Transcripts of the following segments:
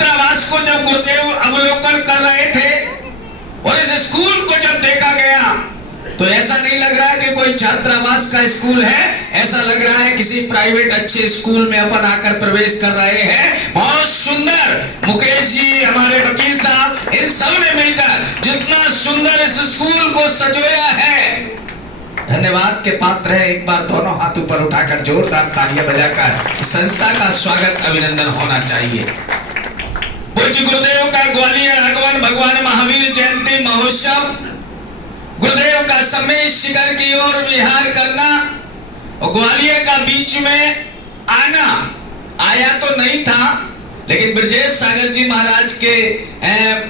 छात्रावास को जब गुरुदेव अवलोकन कर रहे थे और इस स्कूल को जब देखा गया तो ऐसा नहीं लग रहा है कि कोई छात्रावास का स्कूल है, ऐसा लग रहा है किसी प्राइवेट अच्छे स्कूल में अपन आकर प्रवेश कर रहे हैं। बहुत सुंदर मुकेश जी, हमारे वकील साहब, इन सब ने मिलकर जितना सुंदर इस स्कूल को सजोया है, धन्यवाद के पात्र है। एक बार दोनों हाथ ऊपर उठाकर जोरदार तालियां बजाकर संस्था का स्वागत अभिनंदन होना चाहिए। पूज्य गुरुदेव का ग्वालियर आगमन, भगवान महावीर जयंती महोत्सव, गुरुदेव का समय शिखर की ओर विहार करना और ग्वालियर का बीच में आना, आया तो नहीं था लेकिन ब्रजेश सागर जी महाराज के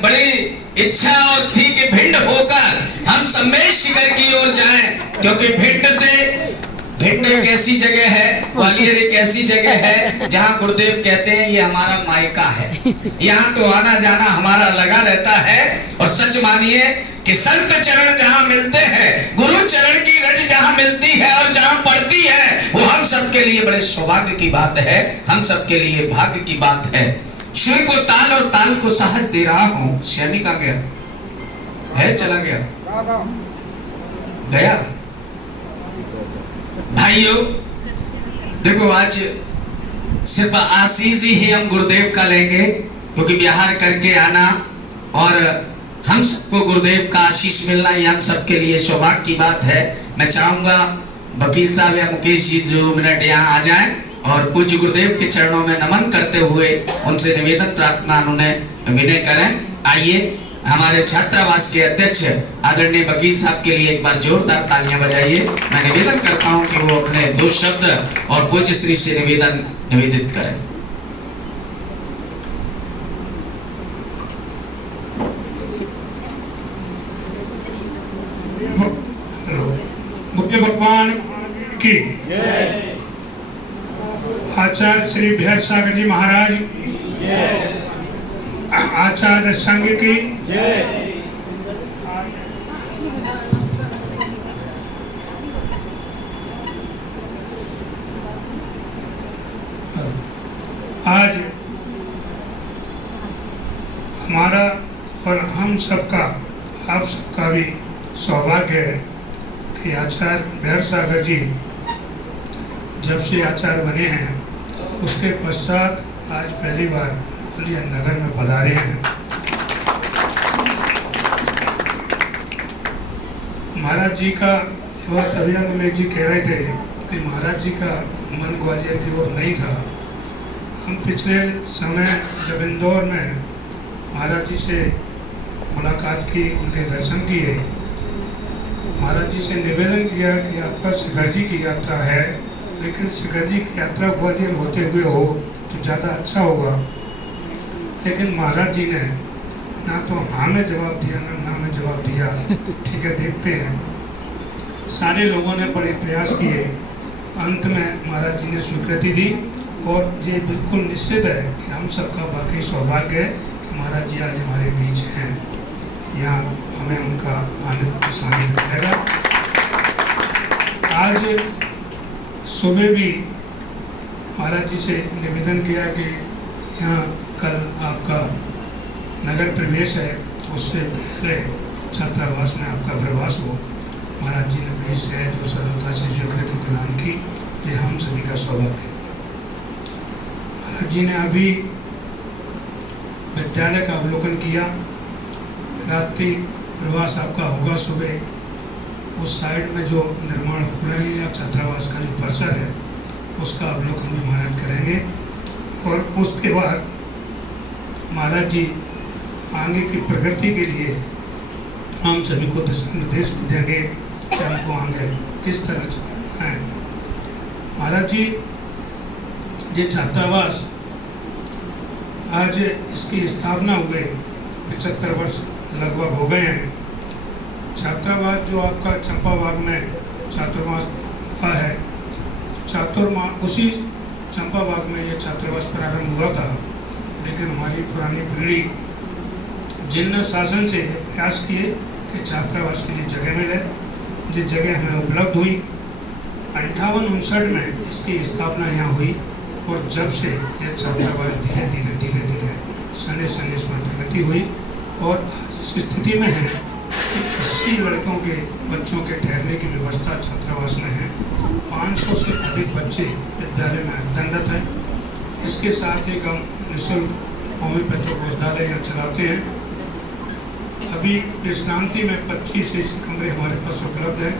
बड़ी इच्छा और थी कि भिंड होकर हम समय शिखर की ओर जाएं, क्योंकि भिंड एक ऐसी जगह है, ग्वालियर एक ऐसी जगह है जहां गुरुदेव कहते हैं ये हमारा मायका है, यहाँ तो आना जाना हमारा लगा रहता है। और सच मानिए कि संत चरण जहां मिलते हैं, गुरु चरण की रज जहां मिलती है और जहां पड़ती है, वो हम सबके लिए बड़े सौभाग्य की बात है, हम सबके लिए भाग्य की बात है। सुर को ताल और ताल को साहस दे रहा हूं। श्यामी कहाँ गया है? चला गया गया। भाइयों देखो, आज सिर्फ आशीष ही हम गुरुदेव का लेंगे, क्योंकि विहार करके आना और हम सबको गुरुदेव का आशीष मिलना ये हम सबके लिए सौभाग्य की बात है। मैं चाहूंगा वकील साहब या मुकेश जी 2 मिनट यहाँ आ जाएं और पूज्य गुरुदेव के चरणों में नमन करते हुए उनसे निवेदन प्रार्थना उन्हें विनय करें। आइए, हमारे छात्रावास के अध्यक्ष आदरणीय वकील साहब के लिए एक बार जोरदार तालियां बजाइए। मैं निवेदन करता हूं कि वो अपने 2 शब्द और पूज्य श्री से निवेदित करें। बुद्ध भगवान की आचार्य श्री भैर सागर जी महाराज, आचार्य संघ की, आज हमारा और हम सबका, आप सबका भी सौभाग्य है कि आचार्य भैर सागर जी जब से आचार्य बने हैं उसके पश्चात आज पहली बार ग्वालियर नगर में पधारे हैं। महाराज जी का बात अभी विवेक जी कह रहे थे कि महाराज जी का मन ग्वालियर की ओर नहीं था। हम पिछले समय जब इंदौर में महाराज जी से मुलाकात की, उनके दर्शन किए, महाराज जी से निवेदन किया कि आपका शिखर जी की यात्रा है, लेकिन शिखर जी की यात्रा ग्वालियर होते हुए हो तो ज़्यादा अच्छा होगा। लेकिन महाराज जी ने ना तो हाँ में जवाब दिया ना में जवाब दिया। ठीक है, देखते हैं। सारे लोगों ने बड़े प्रयास किए, अंत में महाराज जी ने स्वीकृति दी और ये बिल्कुल निश्चित है कि हम सबका वाकई सौभाग्य है कि महाराज जी आज हमारे बीच हैं। यहाँ हमें उनका आनंद शामिल करेगा। आज सुबह भी महाराज जी से निवेदन किया कि यहाँ कल आपका नगर प्रवेश है, उससे पहले छात्रावास में आपका प्रवास हो। महाराज जी ने भी इससे जो सरलता से स्वीकृति प्रदान की, ये हम सभी का सौभाग्य है। महाराज जी ने अभी विद्यालय का अवलोकन किया। रात्रि प्रवास आपका होगा सुबह। उस साइड में जो निर्माण हो रहे हैं या छात्रावास का जो परिसर है उसका अवलोकन भी महाराज करेंगे। और उसके बाद महाराज जी आगे की प्रगति के लिए हम सभी को दिशा निर्देश देंगे कि हमको आगे किस तरह चलना है। महाराज जी ये छात्रावास आज इसकी स्थापना हुए 75 वर्ष लगभग हो गए हैं। छात्रावास जो आपका चंपाबाग में छात्रावास हुआ है, उसी चंपाबाग में ये छात्रावास प्रारंभ हुआ था। लेकिन हमारी पुरानी पीढ़ी जिन शासन से प्रयास किए कि छात्रावास के लिए जगह मिले, जिस जगह हमें उपलब्ध हुई 58-59 में इसकी स्थापना यहाँ हुई। और जब से ये छात्रावास धीरे धीरे सने सने इसमें प्रगति हुई और इस स्थिति में है कि 80 लड़कों के बच्चों के ठहरने की व्यवस्था छात्रावास में है। 500 से अधिक बच्चे विद्यालय में अध्ययनरत हैं। इसके साथ ही हम निःशुल्क होम्योपैथिक औषधालय यहाँ चलाते हैं। अभी विश्रांति में 25 ऐसे कमरे हमारे पास उपलब्ध हैं,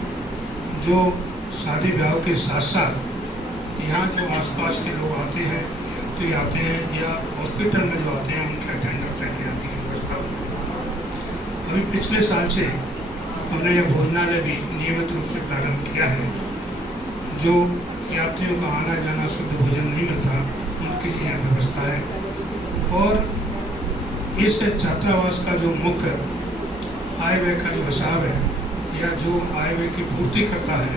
जो शादी ब्याह के साथ साथ यहाँ जो आसपास के लोग आते हैं, यात्री आते हैं या हॉस्पिटल में जो आते हैं उनके अटेंडर रहने की व्यवस्था। अभी पिछले साल से हमने यह भोजनालय भी नियमित रूप से प्रारंभ किया है। जो यात्रियों का आना जाना शुद्ध भोजन नहीं मिलता उनके लिए यह व्यवस्था है। और इस छात्रावास का जो मुख्य आय व्यय का जो हिसाब है या जो आय व्यय की पूर्ति करता है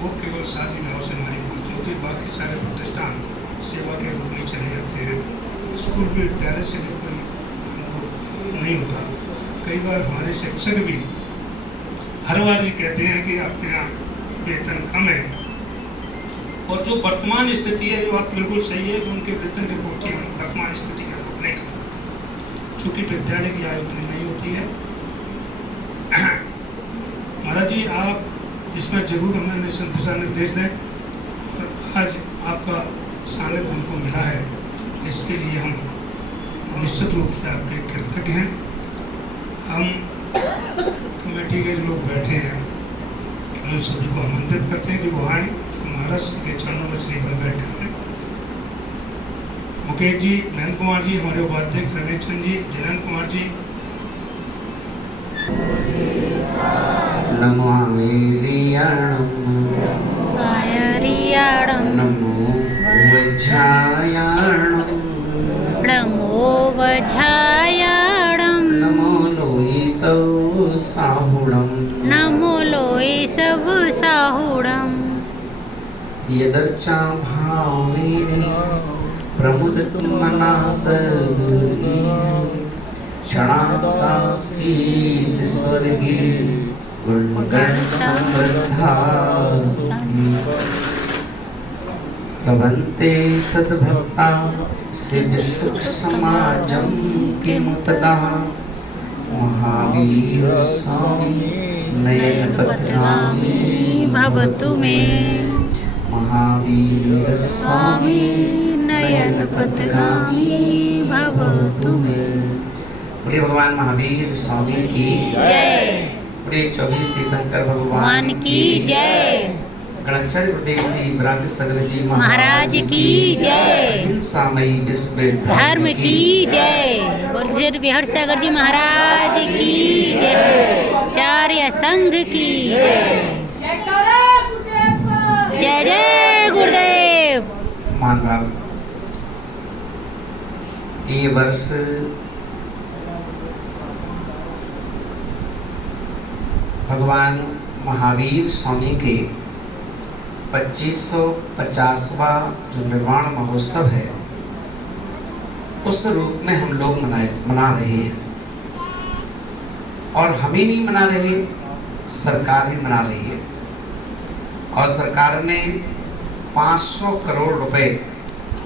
वो केवल शादी ब्याह से हमारी पूर्ति होती है। बाकी सारे प्रतिष्ठान सेवा के रूप में चले जाते हैं। स्कूल भी विद्यालय से भी कोई नहीं होता। कई बार हमारे शिक्षक भी हर बार ये कहते हैं कि आपके यहाँ वेतन कम है, और जो वर्तमान स्थिति है ये बात बिल्कुल सही है कि उनके वेतन की पूर्ति हम वर्तमान स्थिति में रोक नहीं कर, चूँकि विद्यालय की आय उतनी नहीं होती है। महाराज जी, आप इसमें जरूर हमें दिशा निर्देश दें, और आज आपका सानिध्य हमको मिला है, इसके लिए हम निश्चित रूप से आपके कृतज्ञ हैं। हम कमेटी के जो लोग बैठे हैं उन सभी को आमंत्रित करते हैं कि वो आए, महाराज के चरणों में श्री पर बैठे हैं। मुकेश जी, महेंद्र कुमार जी, हमारे उपाध्यक्ष रमेश चंद जी, जिनेंद्र कुमार जी। नमो वीर्याणं नमो वज्रायाणं नमो लोहिसौ साहुणं यदर्चा भावेन प्रमुदितं मनातदुर्गे क्षणाकाशीन स्वर्गे गुणगण समृद्धा भवन्ते सद्भक्ता शिव सुख समाजं किमुतदा महावीर स्वामी नयन पथगामी भवतु मे। महावीर स्वामी नयन पथगामी भवतु मे। बोलिए भगवान महावीर स्वामी की जय। बोलिए 24 तीर्थंकर भगवान की जय। गणाचार्य गुरुदेव श्री ब्रह्म सगर जी महाराज की जय। हिंसामयी विश्व धर्म की जय। और फिर बिहार सागर जी महाराज की जय। आचार्य संघ की जय। जय जय गुरुदेव। मान भाव, ये वर्ष भगवान महावीर स्वामी के 2550वां जो निर्वाण महोत्सव है उस रूप में हम लोग मना रहे हैं। और हम ही नहीं मना रहे, सरकार भी मना रही है। और सरकार ने 500 करोड़ रुपए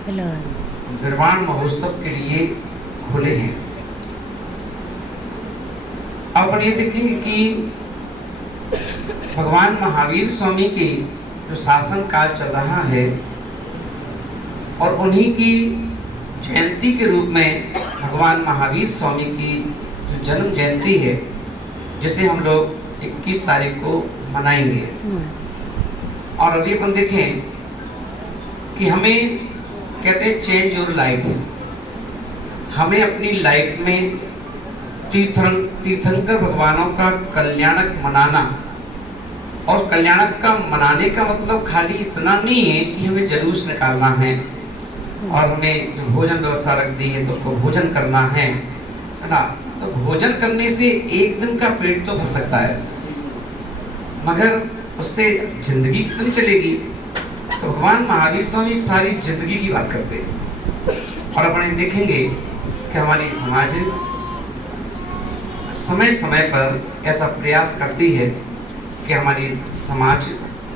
निर्वाण महोत्सव के लिए खोले हैं। अब ये देखेंगे कि भगवान महावीर स्वामी की जो शासन काल चल रहा है और उन्हीं की जयंती के रूप में भगवान महावीर स्वामी की जो जन्म जयंती है, जिसे हम लोग 21 तारीख को मनाएंगे। और अभी अपन देखें कि हमें कहते हैं चेंज योर लाइफ। हमें अपनी लाइफ में तीर्थंकर भगवानों का कल्याणक मनाना, और कल्याणक का मनाने का मतलब खाली इतना नहीं है कि हमें जुलूस निकालना है और हमें जो भोजन व्यवस्था रख दी है तो उसको भोजन करना है ना। तो भोजन करने से एक दिन का पेट तो भर सकता है, मगर उससे जिंदगी कितनी चलेगी। तो भगवान महावीर स्वामी सारी जिंदगी की बात करते हैं। और अपने देखेंगे कि हमारी समाज समय समय पर ऐसा प्रयास करती है कि हमारी समाज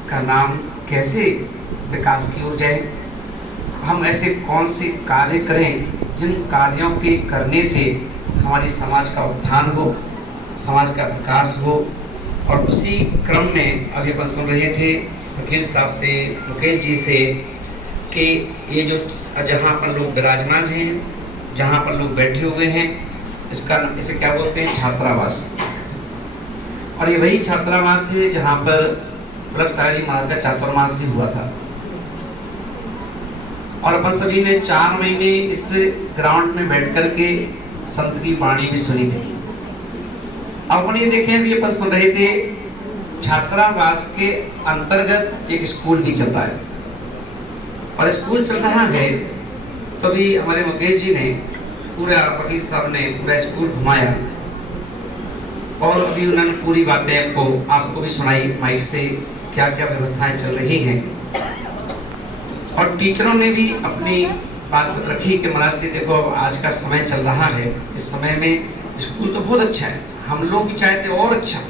का नाम कैसे विकास की ओर जाए, हम ऐसे कौन से कार्य करें जिन कार्यों के करने से हमारी समाज का उत्थान हो, समाज का विकास हो। और उसी क्रम में अभी अपन सुन रहे थे वकील साहब से, मुकेश जी से, कि ये जो जहाँ पर लोग विराजमान हैं, जहाँ पर लोग बैठे हुए हैं, इसे क्या बोलते हैं, छात्रावास। और ये वही छात्रावास है जहाँ पर पुलक सागर जी महाराज का चातुर्मास भी हुआ था। और अपन सभी ने 4 महीने इस ग्राउंड में बैठ कर के संत की वाणी भी सुनी थी। अब अपन ये देखें, अभी अपन सुन रहे थे छात्रावास के अंतर्गत एक स्कूल भी चल रहा है। और स्कूल चल रहा है तो भी हमारे मुकेश जी ने पूरा, वकील साहब ने पूरा स्कूल घुमाया और अभी उन्होंने पूरी बातें आपको भी सुनाई माइक से, क्या क्या व्यवस्थाएं चल रही हैं। और टीचरों ने भी अपनी बात रखी कि महाराज जी देखो आज का समय चल रहा है, इस समय में स्कूल तो बहुत अच्छा है, हम लोग भी चाहते और अच्छा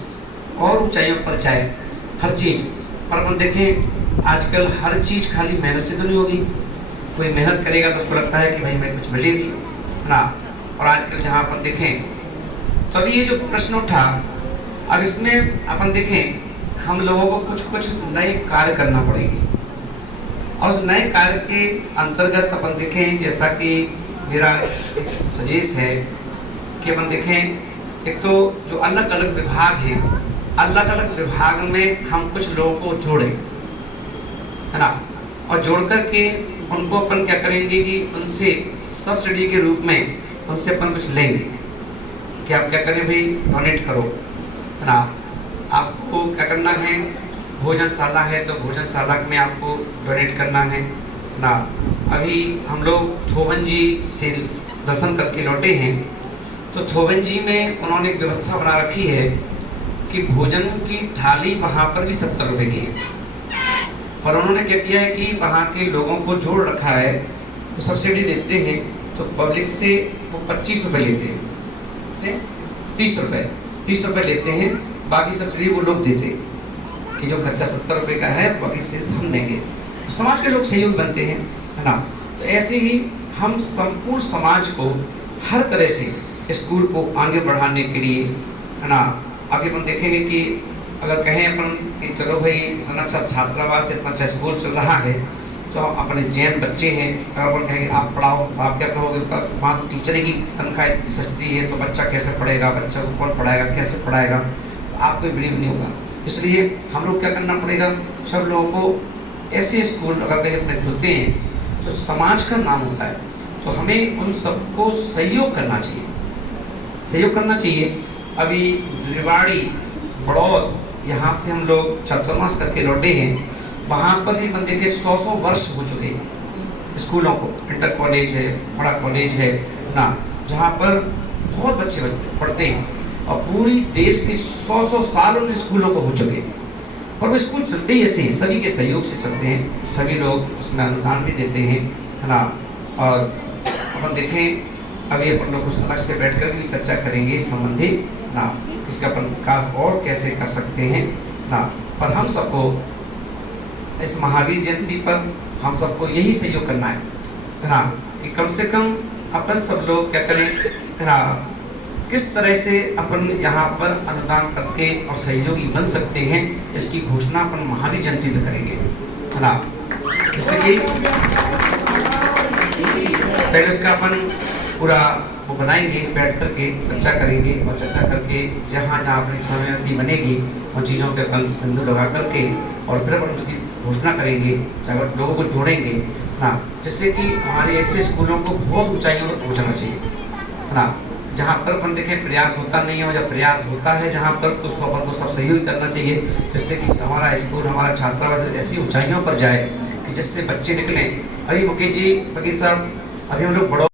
और ऊंचाइयों पर जाए हर चीज़। पर अपन देखें आजकल हर चीज़ खाली मेहनत से तो नहीं होगी। कोई मेहनत करेगा तो उसको लगता है कि भाई मैं कुछ मिलेगी, है ना। और आजकल जहाँ अपन देखें तो अभी ये जो प्रश्न उठा, अब इसमें अपन देखें हम लोगों को कुछ नए कार्य करना पड़ेंगे। और उस नए कार्य के अंतर्गत अपन देखें, जैसा कि मेरा एक सजेश है कि अपन देखें, एक तो जो अलग अलग विभाग हैं, अलग अलग विभाग में हम कुछ लोगों को जोड़ें, है ना। और जोड़ कर के उनको अपन क्या करेंगे कि उनसे सब्सिडी के रूप में उनसे अपन कुछ लेंगे कि आप क्या करें भाई, डोनेट करो, है ना। आपको क्या करना है, भोजनशाला है तो भोजनशाला में आपको डोनेट करना है ना। अभी हम लोग थोबन जी से दर्शन करके लौटे हैं, तो थोबन जी में उन्होंने एक व्यवस्था बना रखी है कि भोजन की थाली वहाँ पर भी 70 रुपये की है। पर उन्होंने क्या किया है कि वहाँ के लोगों को जोड़ रखा है, तो सब्सिडी देते हैं तो पब्लिक से वो 25 रुपये लेते हैं, 30 रुपये लेते हैं, बाकी सब्सिडी वो लोग देते हैं कि जो खर्चा 70 रुपये का है बाकी से हम देंगे। तो समाज के लोग सहयोग बनते हैं, है ना। तो ऐसे ही हम संपूर्ण समाज को हर तरह से स्कूल को आगे बढ़ाने के लिए, है ना। अभी अपन देखेंगे कि अगर कहें अपन कि चलो भाई इतना अच्छा छात्रावास, इतना अच्छा स्कूल चल रहा है, तो अपने जैन बच्चे हैं, अगर अपन कहेंगे आप पढ़ाओ तो आप क्या कहोगे, वहाँ तो टीचर की तनख्वाह इतनी सस्ती है तो बच्चा कैसे पढ़ेगा, बच्चा को कौन पढ़ाएगा, कैसे पढ़ाएगा, तो आपको बिलीव नहीं होगा। इसलिए हम लोग क्या करना पड़ेगा, सब लोगों को ऐसे स्कूल अगर कहीं अपने खुलते हैं तो समाज का नाम होता है, तो हमें उन सबको सहयोग करना चाहिए। अभी रिवाड़ी, बड़ौद, यहाँ से हम लोग चातुर्मास करके लौटे हैं, वहाँ पर भी बंदे के 100 वर्ष हो चुके स्कूलों को। इंटर कॉलेज है, बड़ा कॉलेज है ना, जहाँ पर बहुत बच्चे पढ़ते हैं और पूरी देश के 100 साल उन स्कूलों को हो चुके। पर वो स्कूल चलते ही ऐसे हैं, सभी के सहयोग से चलते हैं, सभी लोग उसमें अनुदान भी देते हैं, है ना। और अपन देखें अभी अपन लोग कुछ अलग से बैठ कर भी चर्चा करेंगे इस संबंधी ना, इसका अपन विकास और कैसे कर सकते हैं ना। पर हम सबको इस महावीर जयंती पर हम सबको यही सहयोग करना है ना, कि कम से कम अपन सब लोग क्या करें, है ना, किस तरह से अपन यहाँ पर अनुदान करके और सहयोगी बन सकते हैं, इसकी घोषणा अपन महावीर जयंती में करेंगे, है ना। जैसे कि पहले उसका अपन पूरा वो बनाएंगे, बैठ करके चर्चा करेंगे और चर्चा करके जहाँ जहाँ अपनी सहमति बनेगी उन चीज़ों पे अपन बिंदु लगा करके और फिर अपन उसकी घोषणा करेंगे, लोगों को जोड़ेंगे ना, जिससे कि हमारे ऐसे स्कूलों को बहुत ऊंचाइयों पर पहुँचना चाहिए, है ना। जहाँ पर अपन देखें प्रयास होता नहीं है, और जब प्रयास होता है जहाँ पर तो उसको अपन को सब सहयोग करना चाहिए, जिससे कि हमारा स्कूल, हमारा छात्रावास ऐसी ऊंचाइयों पर जाए कि जिससे बच्चे निकलें। अभी मुकेश जी, वकील साहब, अभी हम लोग बड़ों